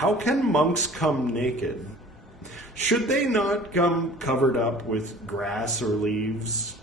How can monks come naked? Should they not come covered up with grass or leaves?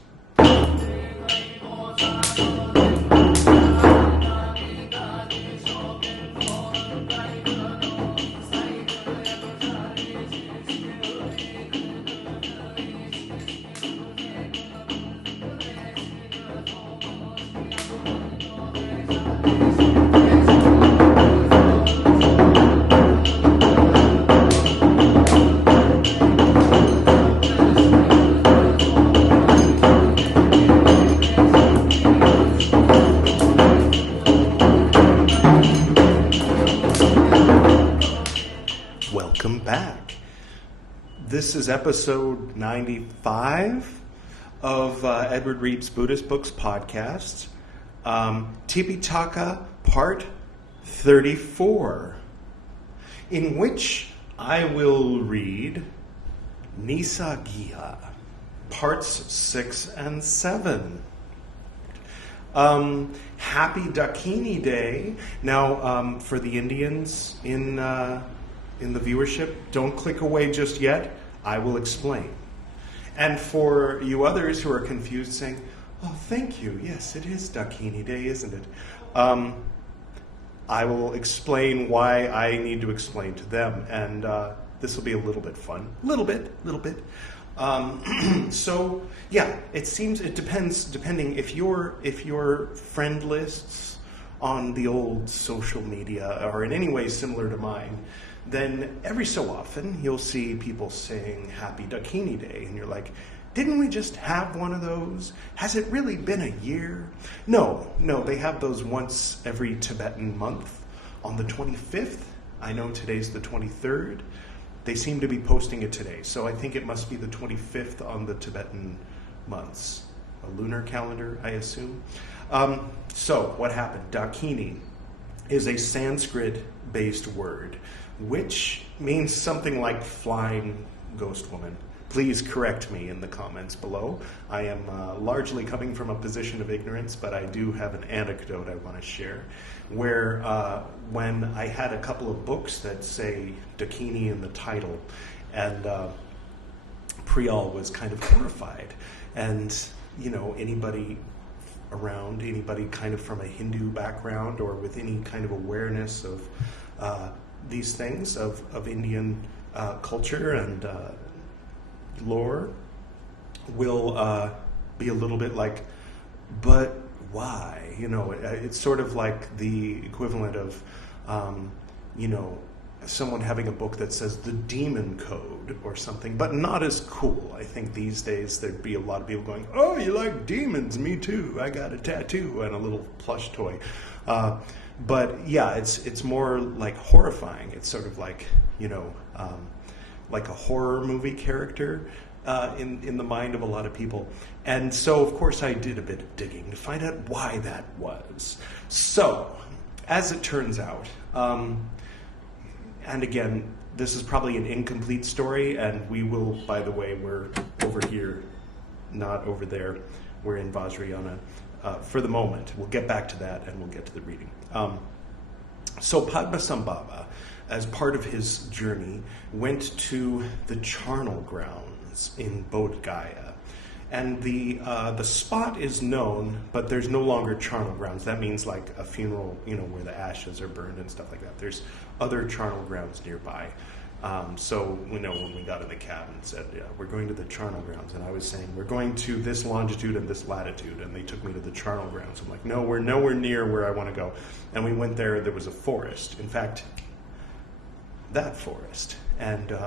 This is episode 95 of Edward Reed's Buddhist Books podcast, Tipiṭaka part 34, in which I will read Nissaggiya, parts 6 and 7. Happy Dakini Day. Now, for the Indians in the viewership, don't click away just yet. I will explain. And for you others who are confused, saying, "Oh, thank you. Yes, it is Dakini Day, isn't it?" I will explain why I need to explain to them, and this will be a little bit fun. Little bit. So yeah, it depends. Depending if your friend lists on the old social media are in any way similar to mine, then every so often you'll see people saying Happy Dakini Day, and you're like, didn't we just have one of those? Has it really been a year? No, they have those once every Tibetan month on the 25th. I know today's the 23rd. They seem to be posting it today, so I think it must be the 25th on the Tibetan months. A lunar calendar, I assume. So what happened? Dakini is a Sanskrit-based word, which means something like flying ghost woman. Please correct me in the comments below. I am largely coming from a position of ignorance, but I do have an anecdote I want to share, where when I had a couple of books that say Dakini in the title, and Priyal was kind of horrified, and anybody around, anybody kind of from a Hindu background or with any kind of awareness of these things of Indian culture and lore will be a little bit like, but why? It's sort of like the equivalent of, someone having a book that says the demon code or something, but not as cool. I think these days there'd be a lot of people going, oh, you like demons? Me too. I got a tattoo and a little plush toy. But yeah, it's more like horrifying. It's sort of like, like a horror movie character in the mind of a lot of people. And so, of course, I did a bit of digging to find out why that was. So, as it turns out, and again, this is probably an incomplete story, and we will, by the way, we're over here, not over there. We're in Vajrayana for the moment. We'll get back to that, and we'll get to the reading. So Padmasambhava, as part of his journey, went to the charnel grounds in Bodh Gaya. And the spot is known, but there's no longer charnel grounds. That means like a funeral, where the ashes are burned and stuff like that. There's other charnel grounds nearby. So when we got in the cab and said, yeah, we're going to the charnel grounds, and I was saying, we're going to this longitude and this latitude, and they took me to the charnel grounds. I'm like, no, we're nowhere near where I want to go. And we went there was a forest. In fact, that forest. And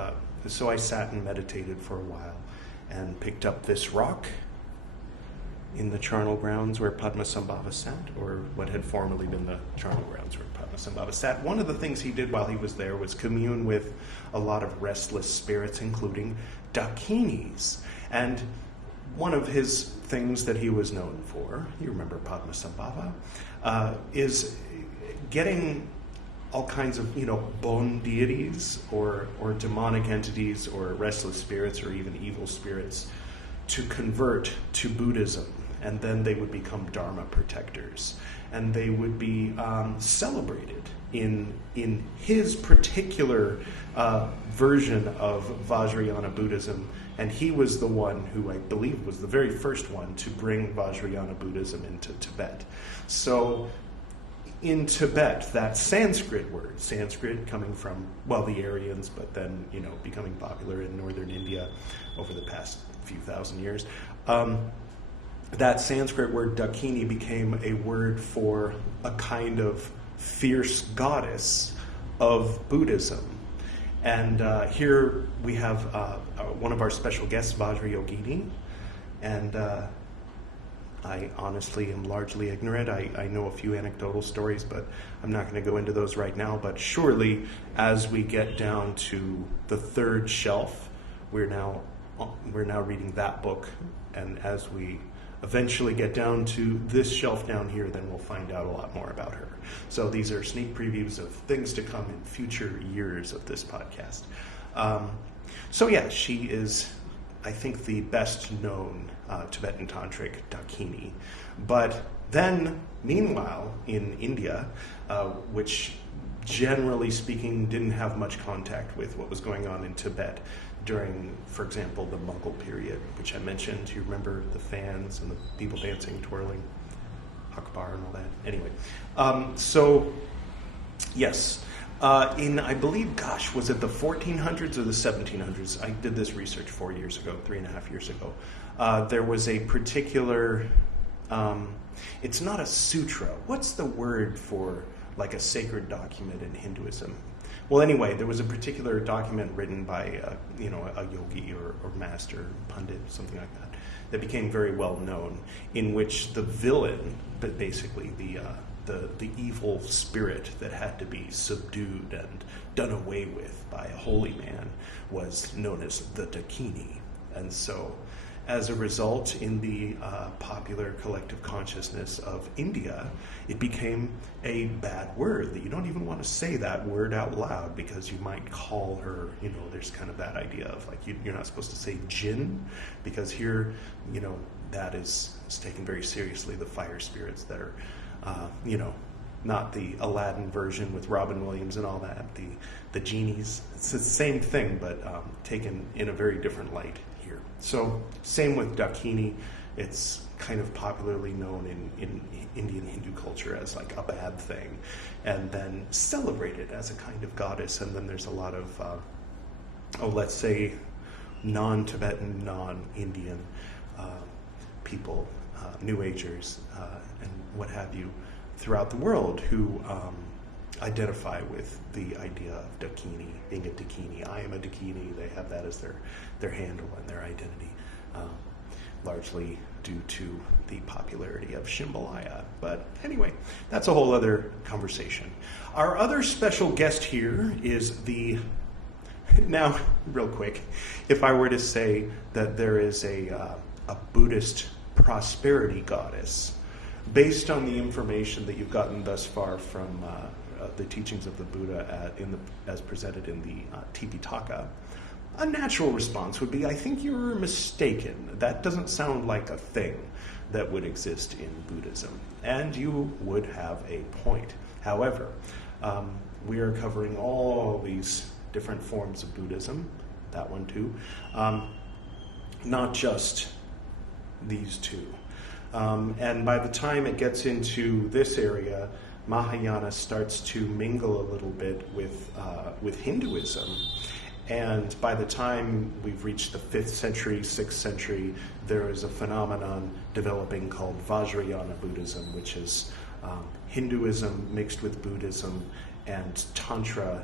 so I sat and meditated for a while and picked up this rock in the charnel grounds where Padmasambhava sat, or what had formerly been the charnel grounds where Padmasambhava sat. One of the things he did while he was there was commune with a lot of restless spirits, including Dakinis. And one of his things that he was known for, you remember Padmasambhava, is getting all kinds of, bon deities or demonic entities or restless spirits or even evil spirits to convert to Buddhism. and then they would become Dharma protectors, and they would be celebrated in his particular version of Vajrayana Buddhism. And he was the one who, I believe, was the very first one to bring Vajrayana Buddhism into Tibet. So in Tibet, that Sanskrit word, Sanskrit coming from, well, the Aryans, but then, becoming popular in northern India over the past few thousand years, that Sanskrit word Dakini became a word for a kind of fierce goddess of Buddhism. And here we have one of our special guests, Vajrayogini, and I honestly am largely ignorant. I know a few anecdotal stories, but I'm not going to go into those right now. But surely, as we get down to the third shelf, we're now reading that book, and as we eventually get down to this shelf down here, then we'll find out a lot more about her. So these are sneak previews of things to come in future years of this podcast. So yeah, she is, I think, the best known Tibetan tantric Dakini. But then, meanwhile, in India, which generally speaking didn't have much contact with what was going on in Tibet during, for example, the Mughal period, which I mentioned. You remember the fans and the people dancing, twirling, Akbar and all that. Anyway, so yes, in, I believe, was it the 1400s or the 1700s? I did this research 4 years ago, 3.5 years ago. There was a particular, it's not a sutra. What's the word for like a sacred document in Hinduism? Well, anyway, there was a particular document written by, a yogi or master, pundit, something like that became very well known, in which the villain, but basically the evil spirit that had to be subdued and done away with by a holy man, was known as the Dakini. And so, as a result, in the popular collective consciousness of India, it became a bad word, that you don't even want to say that word out loud, because you might call her, there's kind of that idea of like, you're not supposed to say jinn, because here, that is taken very seriously, the fire spirits that are, not the Aladdin version with Robin Williams and all that, the genies. It's the same thing, but taken in a very different light here. So, same with Dakini. It's kind of popularly known in Indian Hindu culture as like a bad thing, and then celebrated as a kind of goddess. And then there's a lot of, let's say, non-Tibetan, non-Indian people, New Agers, and what have you, throughout the world, who identify with the idea of Dakini, being a Dakini. I am a Dakini. They have that as their handle and their identity, largely due to the popularity of Shimbolaya. But anyway, that's a whole other conversation. Our other special guest here is now, real quick, if I were to say that there is a Buddhist prosperity goddess, based on the information that you've gotten thus far from the teachings of the Buddha as presented in the Tipiṭaka, a natural response would be, I think you're mistaken. That doesn't sound like a thing that would exist in Buddhism. And you would have a point. However, we are covering all these different forms of Buddhism, that one too, not just these two. And by the time it gets into this area, Mahayana starts to mingle a little bit with Hinduism. And by the time we've reached the 5th century, 6th century, there is a phenomenon developing called Vajrayana Buddhism, which is Hinduism mixed with Buddhism and Tantra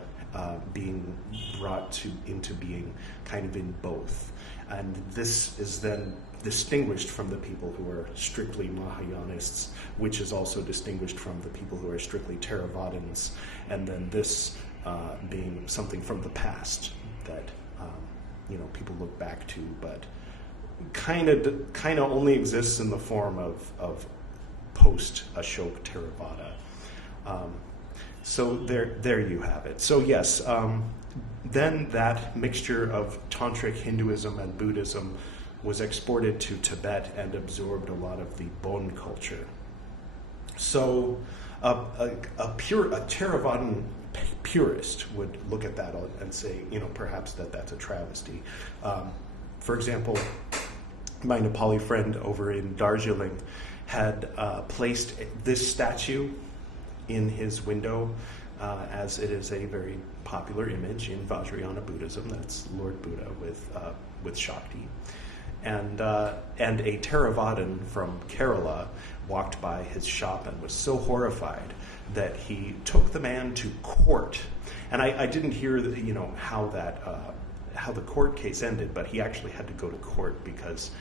being brought into being kind of in both. And this is then distinguished from the people who are strictly Mahayanists, which is also distinguished from the people who are strictly Theravadins, and then this being something from the past that people look back to, but kind of only exists in the form of post-Ashoka Theravada. So there you have it. So yes, then that mixture of tantric Hinduism and Buddhism was exported to Tibet and absorbed a lot of the Bon culture. So a Theravadan purist would look at that and say, perhaps that's a travesty. For example, my Nepali friend over in Darjeeling had placed this statue in his window, as it is a very popular image in Vajrayana Buddhism. That's Lord Buddha with Shakti. And a Theravadan from Kerala walked by his shop and was so horrified that he took the man to court. And I didn't hear how the court case ended, but he actually had to go to court because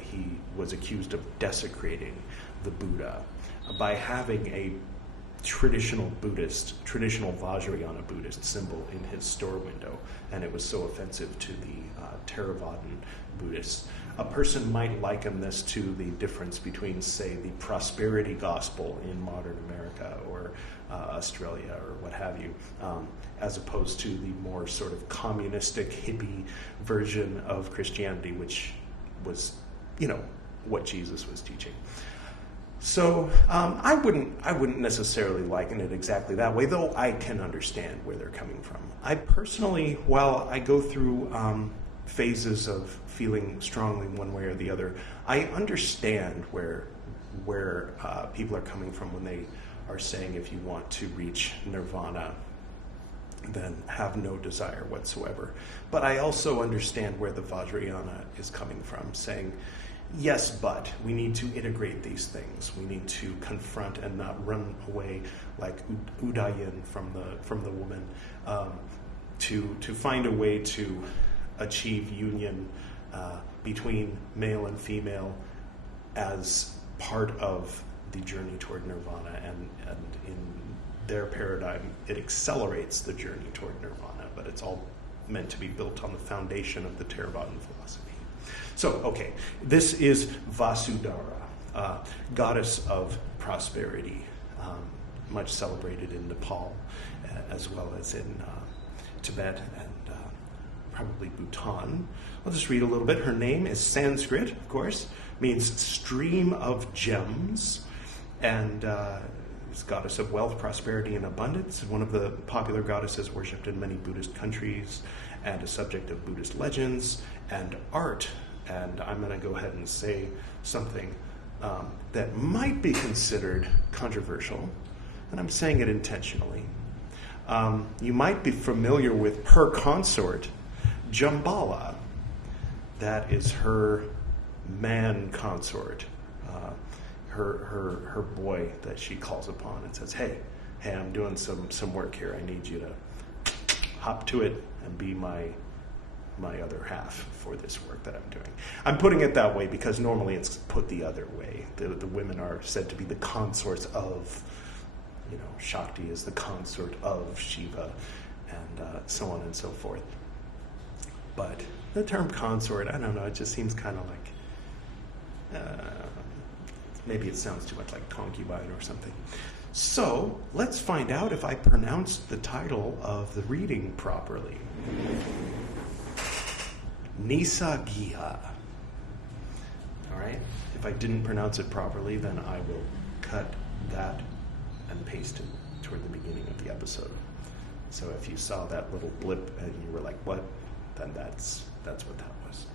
he was accused of desecrating the Buddha by having a traditional Vajrayana Buddhist symbol in his store window, and it was so offensive to the Theravadan Buddhists. A person might liken this to the difference between, say, the prosperity gospel in modern America or Australia or what have you, as opposed to the more sort of communistic hippie version of Christianity, which was, what Jesus was teaching. So I wouldn't necessarily liken it exactly that way, though I can understand where they're coming from. I personally, while I go through phases of feeling strongly one way or the other, I understand where people are coming from when they are saying if you want to reach nirvana, then have no desire whatsoever. But I also understand where the Vajrayana is coming from, saying, yes, but we need to integrate these things. We need to confront and not run away like Udayan from the woman, to find a way to achieve union between male and female as part of the journey toward nirvana, and in their paradigm, it accelerates the journey toward nirvana, but it's all meant to be built on the foundation of the Theravadan philosophy. So, okay, this is Vasudhara, goddess of prosperity, much celebrated in Nepal, as well as in Tibet and probably Bhutan. I'll just read a little bit. Her name is Sanskrit, of course, means stream of gems, and is goddess of wealth, prosperity, and abundance, one of the popular goddesses worshipped in many Buddhist countries, and a subject of Buddhist legends and art. And I'm going to go ahead and say something that might be considered controversial, and I'm saying it intentionally. You might be familiar with her consort, Jambala. That is her man consort, her boy that she calls upon and says, hey, I'm doing some work here. I need you to hop to it and be my other half for this work that I'm doing. I'm putting it that way because normally it's put the other way. The women are said to be the consorts of, Shakti is the consort of Shiva, and so on and so forth. But the term consort, I don't know, it just seems kind of like, maybe it sounds too much like concubine or something. So let's find out if I pronounced the title of the reading properly. Nissaggiya. All right? If I didn't pronounce it properly, then I will cut that and paste it toward the beginning of the episode. So if you saw that little blip and you were like, what? Then that's what that was.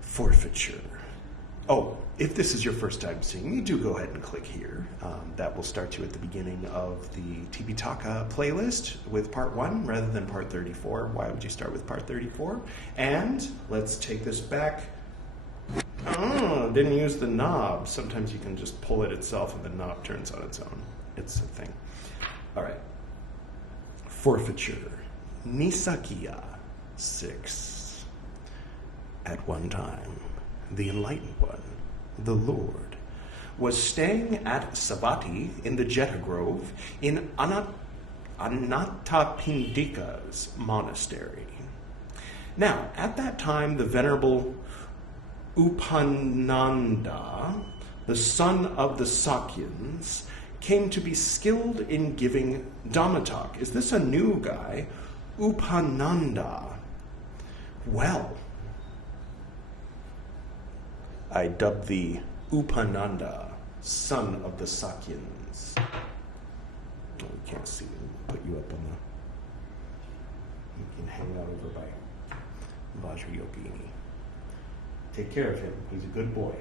Forfeiture. Oh, if this is your first time seeing me, do go ahead and click here. That will start you at the beginning of the Tipiṭaka playlist with part 1 rather than part 34. Why would you start with part 34? And let's take this back. Oh, didn't use the knob. Sometimes you can just pull it itself and the knob turns on its own. It's a thing. All right. Forfeiture. Nissaggiya 6. At one time, the Enlightened One, the Lord, was staying at Savatthi in the Jeta Grove in Anathapindika's monastery. Now, at that time, the Venerable Upananda, the son of the Sakyans, came to be skilled in giving Dhamma talk. Is this a new guy? Upananda. Well, I dub thee Upananda, son of the Sakyans. Oh, we can't see you. Put you up on the... You can hang out over by Vajrayogini. Take care of him. He's a good boy.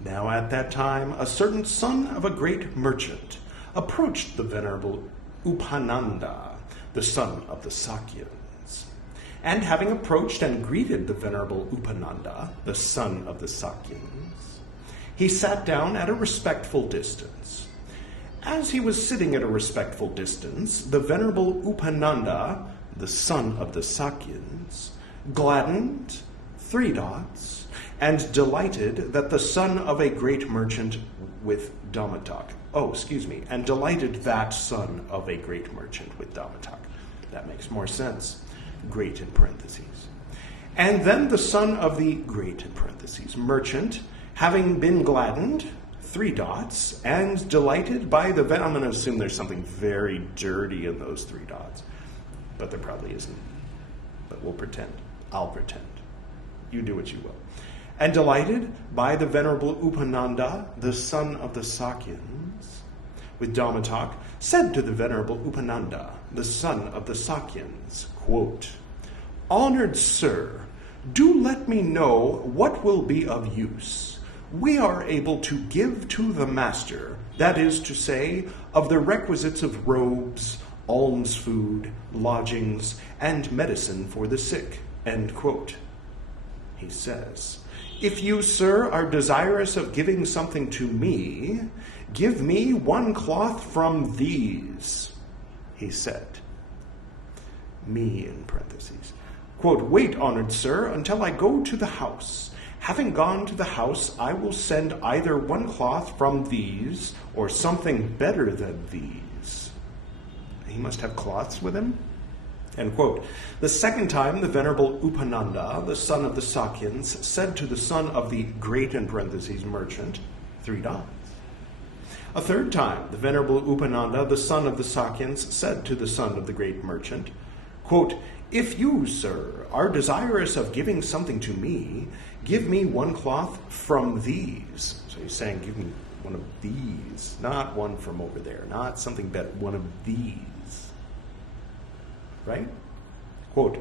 Now at that time, a certain son of a great merchant approached the venerable Upananda, the son of the Sakyans. And having approached and greeted the venerable Upananda, the son of the Sakyans, he sat down at a respectful distance. As he was sitting at a respectful distance, the venerable Upananda, the son of the Sakyans, gladdened, and delighted that the son of a great merchant with Tipiṭaka. And delighted that son of a great merchant with Tipiṭaka. That makes more sense. Great in parentheses. And then the son of the great in parentheses merchant, having been gladdened, and delighted by the... I'm going to assume there's something very dirty in those 3 dots. But there probably isn't. But we'll pretend. I'll pretend. You do what you will. And delighted by the venerable Upananda, the son of the Sakyans, with Tipiṭaka, said to the venerable Upananda, the son of the Sakyans, quote, "Honored sir, do let me know what will be of use. We are able to give to the master, that is to say, of the requisites of robes, alms food, lodgings, and medicine for the sick." End quote. He says, "If you, sir, are desirous of giving something to me, give me 1 cloth from these," he said. Me in parentheses. Quote, "Wait, honored sir, until I go to the house. Having gone to the house, I will send either 1 cloth from these or something better than these." He must have cloths with him? End quote. The second time, the venerable Upananda, the son of the Sakyans, said to the son of the great in parentheses merchant, 3 dots. A third time, the venerable Upananda, the son of the Sakyans, said to the son of the great merchant, quote, "If you, sir, are desirous of giving something to me, give me 1 cloth from these." So he's saying, give me 1 of these, not 1 from over there, not something better, 1 of these. Right? Quote,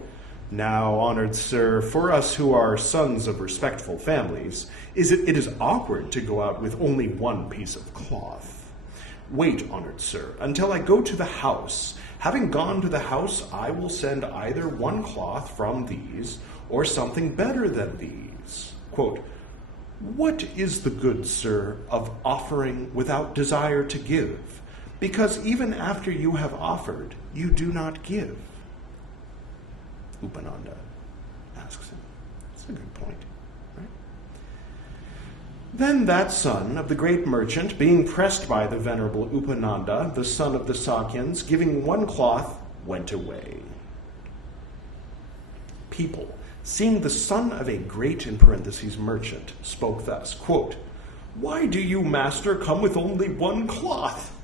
"Now, honored sir, for us who are sons of respectful families, it is awkward to go out with only 1 piece of cloth. Wait, honored sir, until I go to the house. Having gone to the house, I will send either 1 cloth from these or something better than these." Quote, "What is the good, sir, of offering without desire to give? Because even after you have offered, you do not give." Upananda asks him. That's a good point, right? Then that son of the great merchant, being pressed by the venerable Upananda, the son of the Sakyans, giving 1 cloth, went away. People, seeing the son of a great in parentheses merchant, spoke thus, quote, "Why do you, master, come with only 1 cloth?"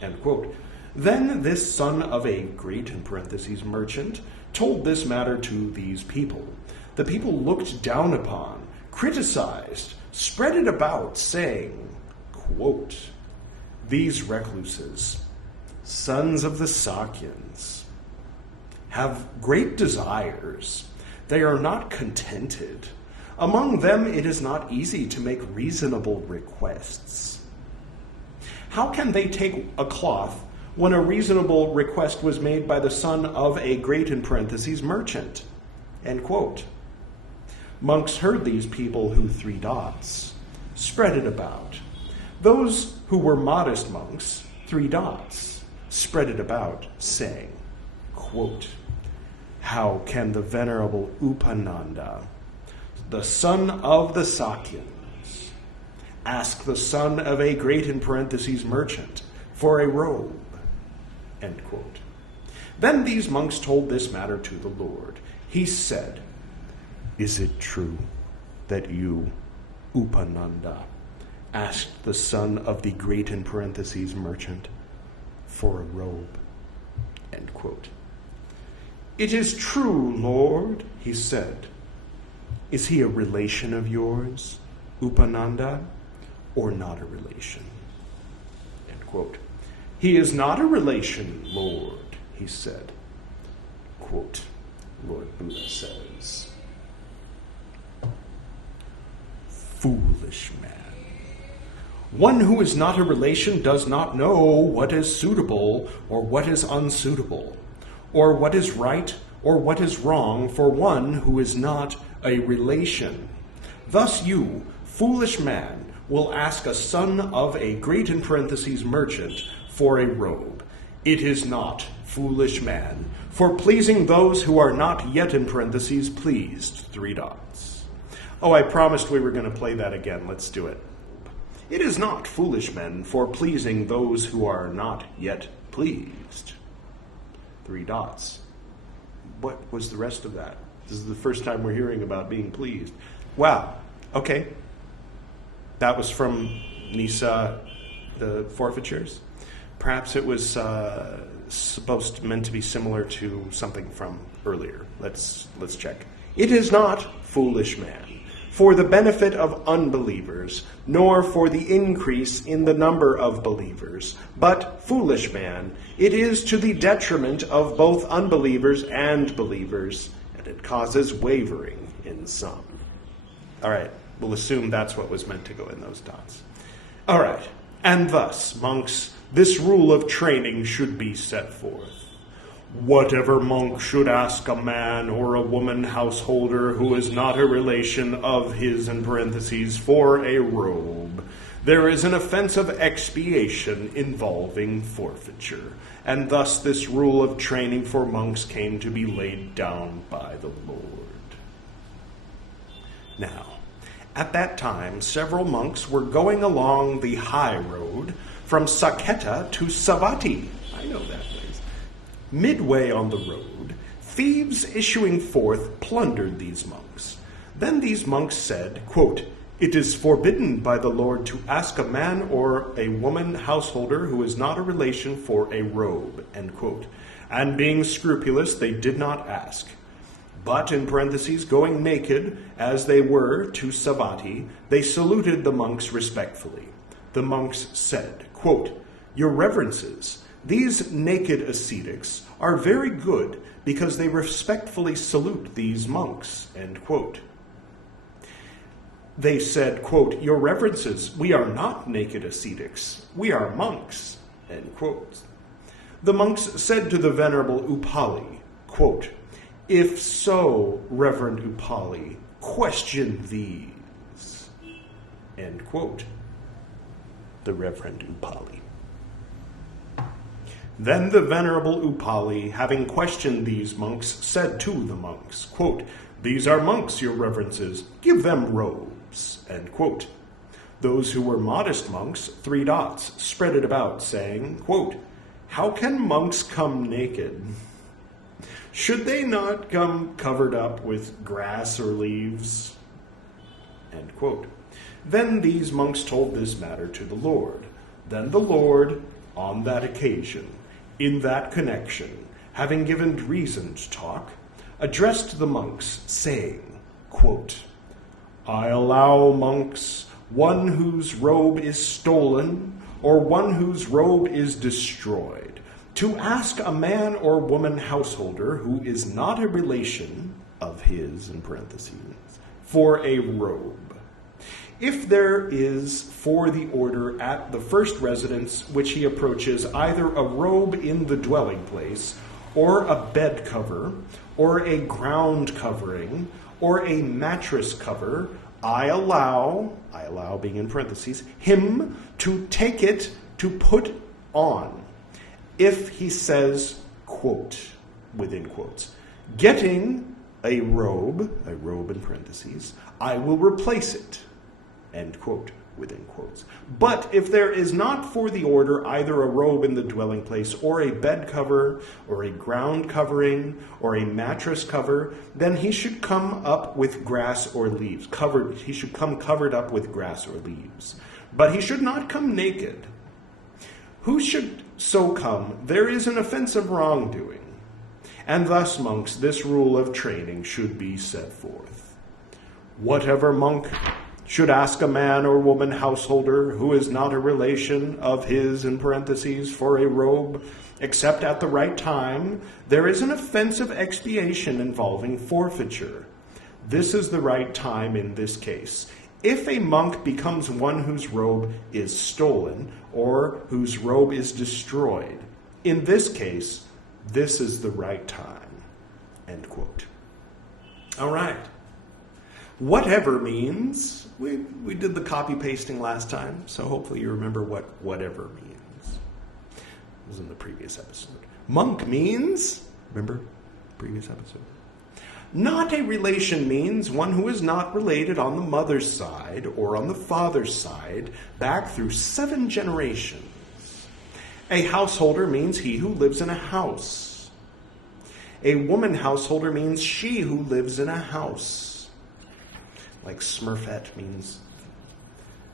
End quote. Then this son of a great in parentheses merchant told this matter to these people. The people looked down upon, criticized, spread it about, saying, quote, "These recluses, sons of the Sakyans, have great desires. They are not contented. Among them it is not easy to make reasonable requests. How can they take a cloth when a reasonable request was made by the son of a great in parentheses merchant?" End quote. Monks heard these people who 3 dots, spread it about. Those who were modest monks, 3 dots, spread it about, saying, quote, "How can the venerable Upananda, the son of the Sakyans, ask the son of a great in parentheses merchant for a robe?" End quote. Then these monks told this matter to the Lord. He said, "Is it true that you, Upananda, asked the son of the great in parentheses merchant for a robe?" End quote. "It is true, Lord," he said. Is he a relation of yours, Upananda, or not a relation? End quote. He is not a relation, Lord, he said. Quote, Lord Buddha says, foolish man. One who is not a relation does not know what is suitable or what is unsuitable, or what is right or what is wrong for one who is not a relation. Thus you, foolish man, will ask a son of a great in parentheses merchant for a robe. It is not, foolish man, for pleasing those who are not yet in parentheses pleased. 3 dots. Oh, I promised we were going to play that again. Let's do it. It is not, foolish men, for pleasing those who are not yet pleased. 3 dots. What was the rest of that? This is the first time we're hearing about being pleased. Wow. Okay. That was from Nissa, the Forfeitures. Perhaps it was meant to be similar to something from earlier. Let's check. It is not, foolish man, for the benefit of unbelievers, nor for the increase in the number of believers, but, foolish man, it is to the detriment of both unbelievers and believers, and it causes wavering in some. All right, we'll assume that's what was meant to go in those dots. All right, and thus, monks, this rule of training should be set forth. Whatever monk should ask a man or a woman householder who is not a relation of his, in parentheses, for a robe, there is an offense of expiation involving forfeiture, and thus this rule of training for monks came to be laid down by the Lord. Now, at that time, several monks were going along the high road from Sakketa to Savatthi. I know that place. Midway on the road, thieves issuing forth plundered these monks. Then these monks said, quote, it is forbidden by the Lord to ask a man or a woman householder who is not a relation for a robe, end quote. And being scrupulous, they did not ask. But, in parentheses, going naked, as they were to Savatthi, they saluted the monks respectfully. The monks said, quote, your reverences, these naked ascetics are very good because they respectfully salute these monks, end quote. They said, quote, your reverences, we are not naked ascetics, we are monks, end quote. The monks said to the Venerable Upali, quote, if so, Reverend Upali, question these, end quote. The Reverend Upali. Then the Venerable Upali, having questioned these monks, said to the monks, quote, these are monks, your reverences, give them robes, end quote. Those who were modest monks, 3 dots, spread it about, saying, quote, how can monks come naked? Should they not come covered up with grass or leaves? End quote. Then these monks told this matter to the Lord. Then the Lord, on that occasion, in that connection, having given reasoned talk, addressed the monks, saying, quote, I allow, monks, one whose robe is stolen, or one whose robe is destroyed, to ask a man or woman householder who is not a relation of his, in parentheses, for a robe. If there is for the order at the first residence which he approaches either a robe in the dwelling place, or a bed cover, or a ground covering, or a mattress cover, I allow being in parentheses, him to take it to put on. If he says, quote, within quotes, getting a robe in parentheses, I will replace it, end quote, within quotes. But if there is not for the order either a robe in the dwelling place, or a bed cover, or a ground covering, or a mattress cover, then he should come up with grass or leaves. He should come covered up with grass or leaves. But he should not come naked. Who should so come? There is an offense of wrongdoing. And thus, monks, this rule of training should be set forth. Whatever monk should ask a man or woman householder who is not a relation of his, in parentheses, for a robe, except at the right time, there is an offense of expiation involving forfeiture. This is the right time in this case. If a monk becomes one whose robe is stolen or whose robe is destroyed, in this case, this is the right time. End quote. All right. Whatever means, we did the copy pasting last time, so hopefully you remember what whatever means. It was in the previous episode. Monk means, remember, previous episode. Not a relation means one who is not related on the mother's side or on the father's side back through 7 generations. A householder means he who lives in a house. A woman householder means she who lives in a house. Like Smurfette means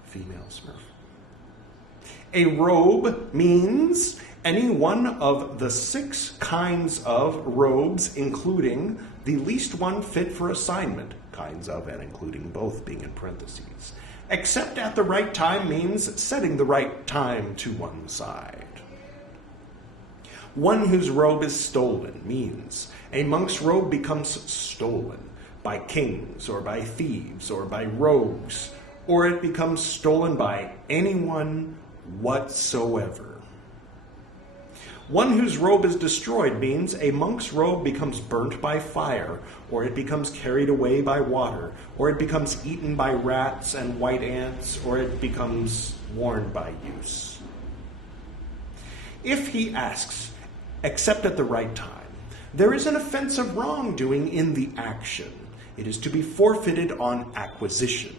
female Smurf. A robe means any one of the 6 kinds of robes, including the least one fit for assignment, kinds of and including both being in parentheses. Except at the right time means setting the right time to one side. One whose robe is stolen means a monk's robe becomes stolen by kings or by thieves or by rogues, or it becomes stolen by anyone whatsoever. One whose robe is destroyed means a monk's robe becomes burnt by fire, or it becomes carried away by water, or it becomes eaten by rats and white ants, or it becomes worn by use. If he asks, except at the right time, there is an offense of wrongdoing in the action. It is to be forfeited on acquisition.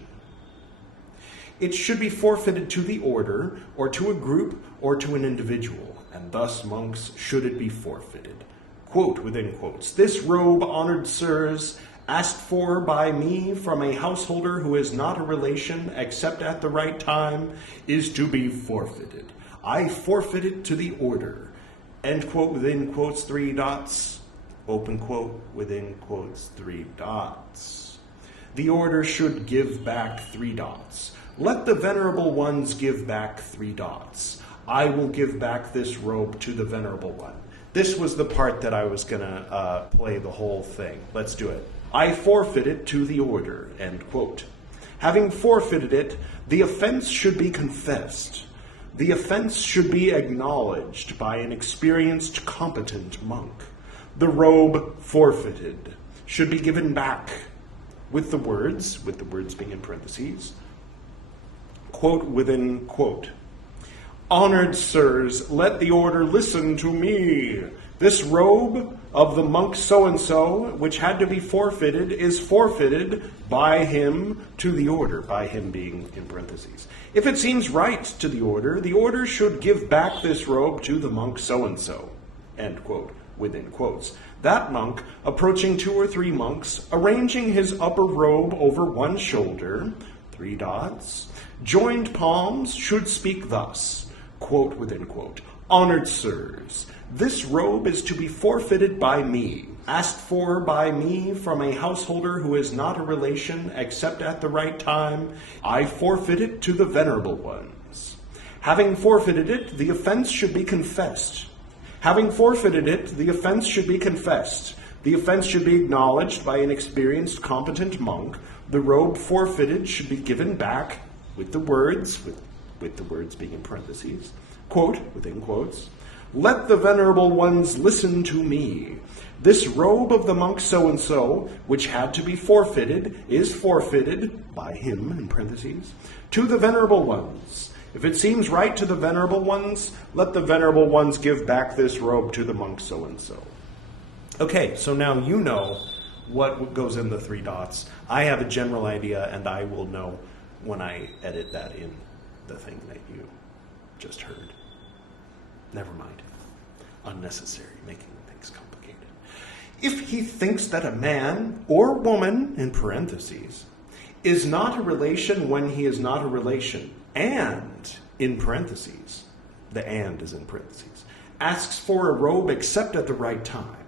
It should be forfeited to the order, or to a group, or to an individual, and thus, monks, should it be forfeited. Quote within quotes, "This robe, honored sirs, asked for by me from a householder who is not a relation except at the right time, is to be forfeited. I forfeit it to the order." End quote within quotes 3 dots. Open quote within quotes 3 dots. The order should give back 3 dots. Let the venerable ones give back 3 dots. I will give back this robe to the venerable one. This was the part that I was going to play the whole thing. Let's do it. I forfeit it to the order. End quote. Having forfeited it, the offense should be confessed. The offense should be acknowledged by an experienced, competent monk. The robe forfeited should be given back with the words being in parentheses, quote within quote. Honored sirs, let the order listen to me. This robe of the monk so-and-so, which had to be forfeited, is forfeited by him to the order, by him being in parentheses. If it seems right to the order should give back this robe to the monk so-and-so, end quote, within quotes. That monk, approaching 2 or 3 monks, arranging his upper robe over one shoulder, 3 dots, joined palms, should speak thus, quote within quote, honored sirs, this robe is to be forfeited by me, asked for by me from a householder who is not a relation except at the right time. I forfeit it to the venerable ones. Having forfeited it, the offense should be confessed. Having forfeited it, the offense should be confessed. The offense should be acknowledged by an experienced, competent monk. The robe forfeited should be given back with the words, with the words being in parentheses, quote, within quotes, let the venerable ones listen to me. This robe of the monk so-and-so, which had to be forfeited, is forfeited, by him, in parentheses, to the venerable ones. If it seems right to the venerable ones, let the venerable ones give back this robe to the monk so-and-so. Okay, so now you know what goes in the 3 dots. I have a general idea, and I will know when I edit that in the thing that you just heard. Never mind. Unnecessary, making things complicated. If he thinks that a man or woman, in parentheses, is not a relation when he is not a relation, and, in parentheses, the and is in parentheses, asks for a robe except at the right time,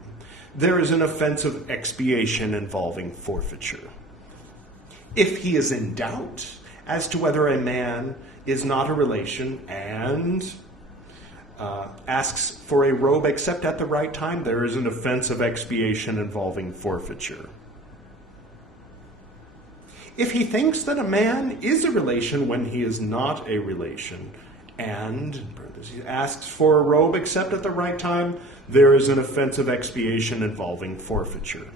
there is an offense of expiation involving forfeiture. If he is in doubt as to whether a man is not a relation and asks for a robe except at the right time, there is an offense of expiation involving forfeiture. If he thinks that a man is a relation when he is not a relation, and, in parentheses, asks for a robe except at the right time, there is an offense of expiation involving forfeiture.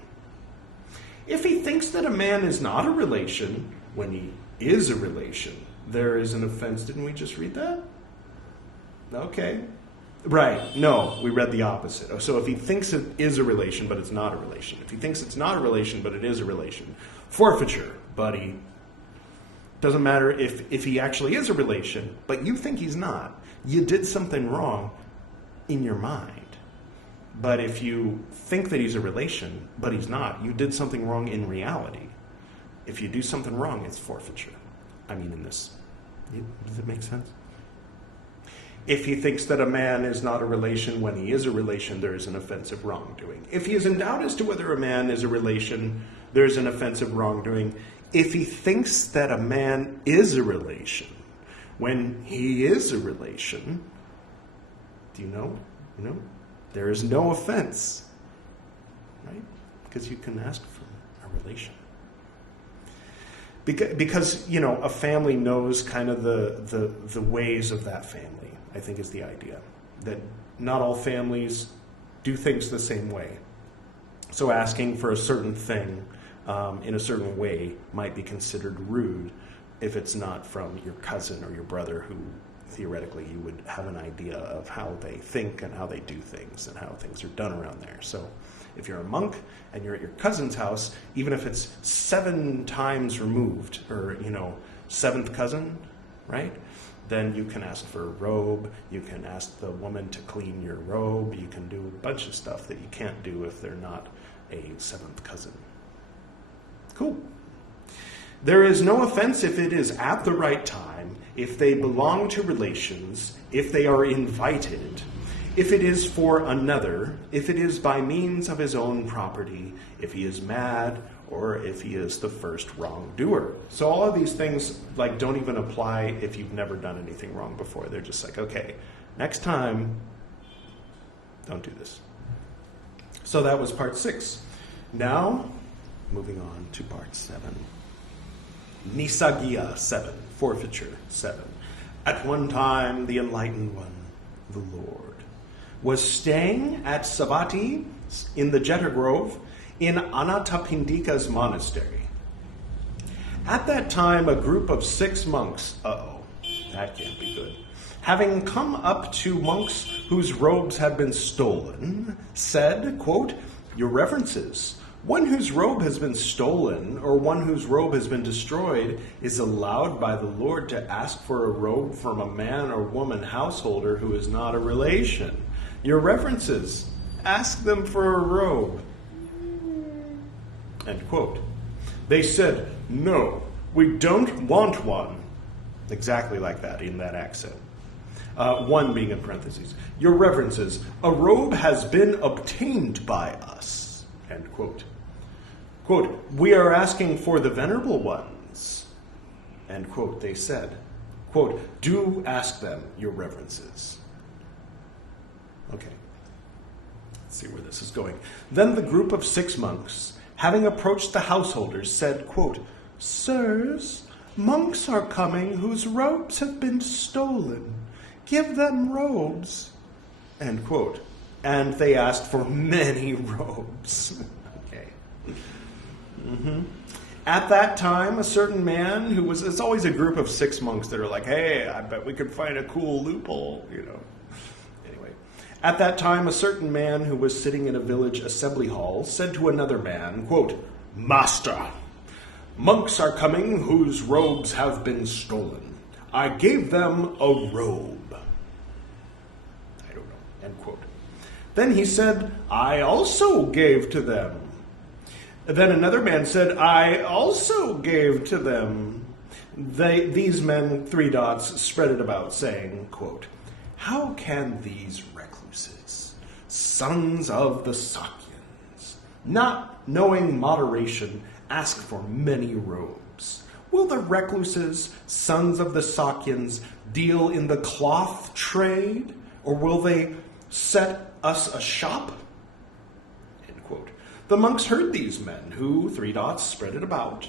If he thinks that a man is not a relation when he is a relation, there is an offense. Didn't we just read that? Okay. Right. No, we read the opposite. So if he thinks it is a relation, but it's not a relation. If he thinks it's not a relation, but it is a relation. Forfeiture, buddy. Doesn't matter if he actually is a relation, but you think he's not. You did something wrong in your mind. But if you think that he's a relation, but he's not, you did something wrong in reality. If you do something wrong, it's forfeiture. I mean, in this. Does it make sense? If he thinks that a man is not a relation when he is a relation, there is an offense of wrongdoing. If he is in doubt as to whether a man is a relation, there is an offense of wrongdoing. If he thinks that a man is a relation when he is a relation, do you know? You know? There is no offense, right? Because you can ask for a relation. Because you know, a family knows kind of the ways of that family, I think is the idea. That not all families do things the same way. So asking for a certain thing in a certain way might be considered rude if it's not from your cousin or your brother who theoretically you would have an idea of how they think and how they do things and how things are done around there. So if you're a monk and you're at your cousin's house, even if it's 7 times removed, or, you know, 7th cousin, right? Then you can ask for a robe, you can ask the woman to clean your robe, you can do a bunch of stuff that you can't do if they're not a 7th cousin. Cool. There is no offense if it is at the right time, if they belong to relations, if they are invited, if it is for another, if it is by means of his own property, if he is mad, or if he is the first wrongdoer. So all of these things like don't even apply if you've never done anything wrong before. They're just like, okay, next time, don't do this. So that was part 6. Now, moving on to part 7. Nissaggiya 7, Forfeiture 7. At one time, the Enlightened One, the Lord, was staying at Savatthi in the Jeta Grove in Anathapindika's monastery. At that time, a group of 6 monks, that can't be good, having come up to monks whose robes had been stolen, said, quote, "Your Reverences, one whose robe has been stolen or one whose robe has been destroyed is allowed by the Lord to ask for a robe from a man or woman householder who is not a relation. Your Reverences, ask them for a robe." End quote. They said, "No, we don't want one." Exactly like that, in that accent. One being in parentheses. "Your Reverences, a robe has been obtained by us." End quote. Quote, "We are asking for the venerable ones." End quote, they said. Quote, "Do ask them, your Reverences." Okay. Let's see where this is going. Then the group of 6 monks, having approached the householders, said, quote, "Sirs, monks are coming whose robes have been stolen. Give them robes." End quote. And they asked for many robes. Okay. At that time, a certain man who was, it's always a group of 6 monks that are like, "Hey, I bet we could find a cool loophole," you know. Anyway, at that time, a certain man who was sitting in a village assembly hall said to another man, quote, "Master, monks are coming whose robes have been stolen. I gave them a robe." I don't know. End quote. Then he said, "I also gave to them." Then another man said, "I also gave to them." These men, 3 dots, spread it about, saying, quote, "How can these recluses, sons of the Sakyans, not knowing moderation, ask for many robes? Will the recluses, sons of the Sakyans, deal in the cloth trade, or will they set us a shop? End quote. The monks heard these men, who, spread it about.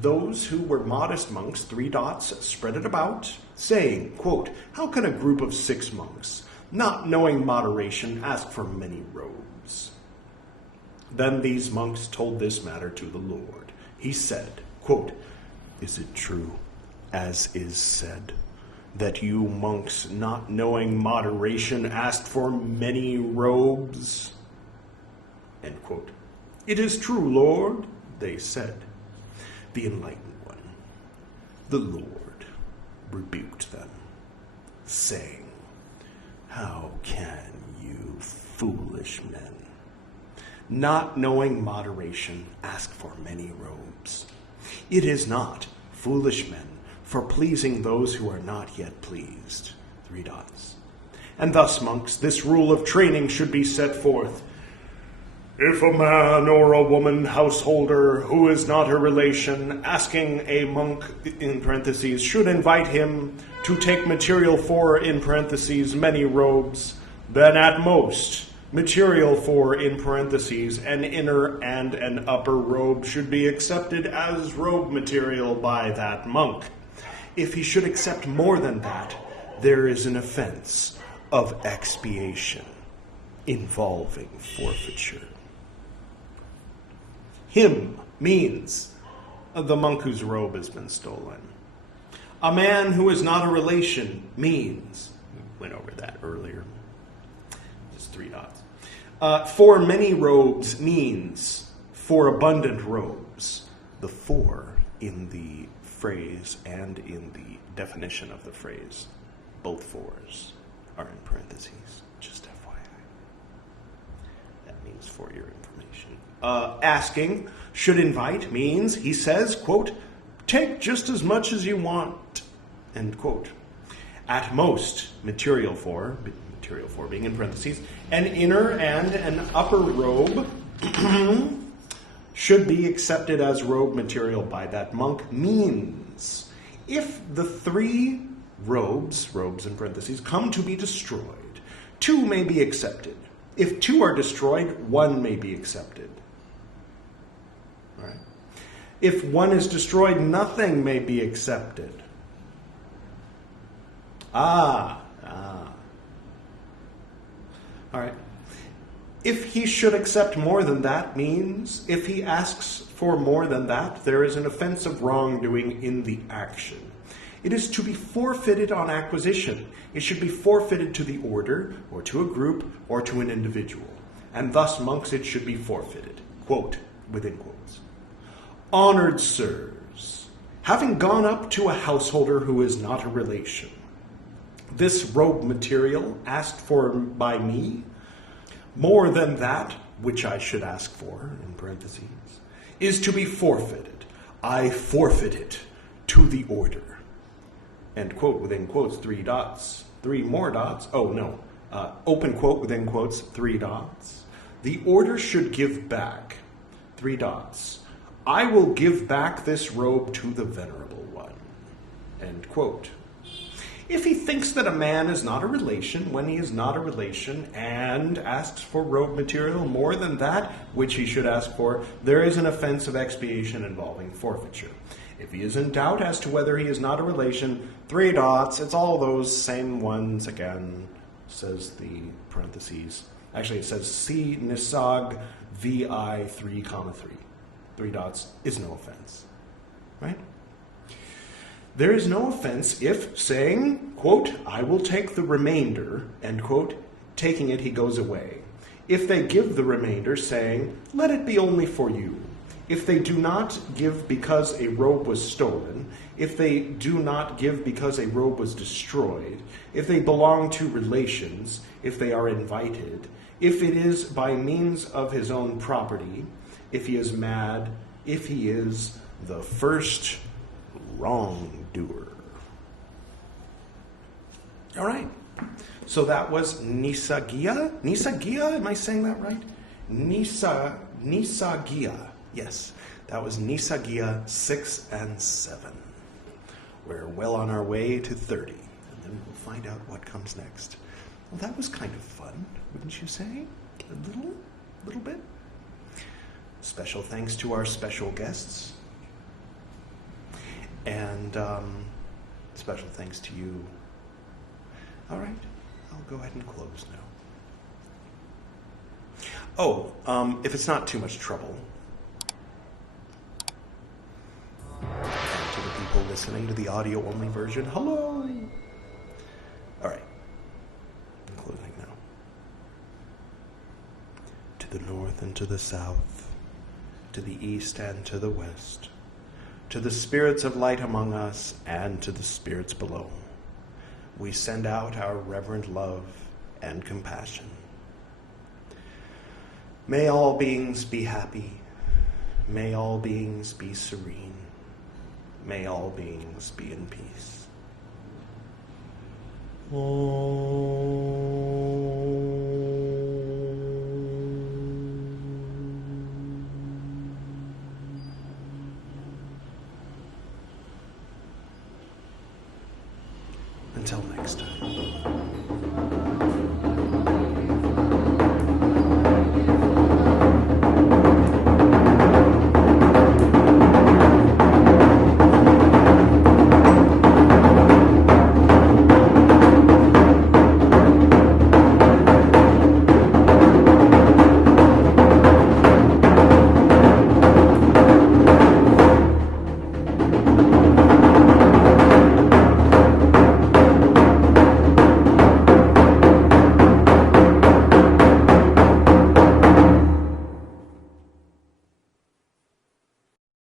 Those who were modest monks, spread it about, saying, quote, how can a group of 6 monks, not knowing moderation, ask for many robes? Then these monks told this matter to the Lord. He said, quote, is it true, as is said, that you monks, not knowing moderation, asked for many robes? End quote. It is true, Lord, they said. The enlightened one, the Lord, rebuked them, saying, how can you foolish men, not knowing moderation, ask for many robes? It is not, foolish men, for pleasing those who are not yet pleased. And thus, monks, this rule of training should be set forth. If a man or a woman householder who is not a relation, asking a monk, in parentheses, should invite him to take material for, in parentheses, many robes, then at most, material for, in parentheses, an inner and an upper robe should be accepted as robe material by that monk. If he should accept more than that, there is an offense of expiation involving forfeiture. Him means the monk whose robe has been stolen. A man who is not a relation means, we went over that earlier, just 3 dots. For many robes means for abundant robes. The for in the phrase and in the definition of the phrase, both fors are in parentheses, just FYI. That means for your information. Asking should invite means, he says, quote, take just as much as you want, end quote. At most, material for being in parentheses, an inner and an upper robe should be accepted as robe material by that monk means if the 3 robes in parentheses, come to be destroyed, 2 may be accepted. If 2 are destroyed, 1 may be accepted. All right. If 1 is destroyed, nothing may be accepted. All right. If he should accept more than that means, if he asks for more than that, there is an offense of wrongdoing in the action. It is to be forfeited on acquisition. It should be forfeited to the order, or to a group, or to an individual. And thus, monks, it should be forfeited. Quote, within quotes. Honored sirs, having gone up to a householder who is not a relation, this robe material asked for by me, more than that which I should ask for, in parentheses, is to be forfeited. I forfeit it to the order. End quote, within quotes, 3 dots. 3 more dots. Oh, no. Open quote, within quotes, 3 dots. The order should give back. 3 dots. I will give back this robe to the venerable one. End quote. If he thinks that a man is not a relation when he is not a relation and asks for robe material more than that which he should ask for, there is an offense of expiation involving forfeiture. If he is in doubt as to whether he is not a relation, 3 dots, it's all those same ones again, says the parentheses. Actually, it says see Nissaggiya VI 3,3. 3 dots is no offense, right? There is no offense if saying, quote, I will take the remainder, end quote, taking it he goes away. If they give the remainder, saying, let it be only for you. If they do not give because a robe was stolen, if they do not give because a robe was destroyed, if they belong to relations, if they are invited, if it is by means of his own property, if he is mad, if he is the first wrongdoer. All right. So that was Nissaggiya. Nissaggiya, am I saying that right? Nissaggiya. Yes, that was Nissaggiya 6 and 7. We're well on our way to 30, and then we'll find out what comes next. Well, that was kind of fun, wouldn't you say? A little bit? Special thanks to our special guests. And special thanks to you. All right, I'll go ahead and close now. Oh, if it's not too much trouble, and to the people listening to the audio-only version, hello! All right, I'm closing now. To the north and to the south, to the east and to the west, to the spirits of light among us and to the spirits below, we send out our reverent love and compassion. May all beings be happy. May all beings be serene. May all beings be in peace. Until next time.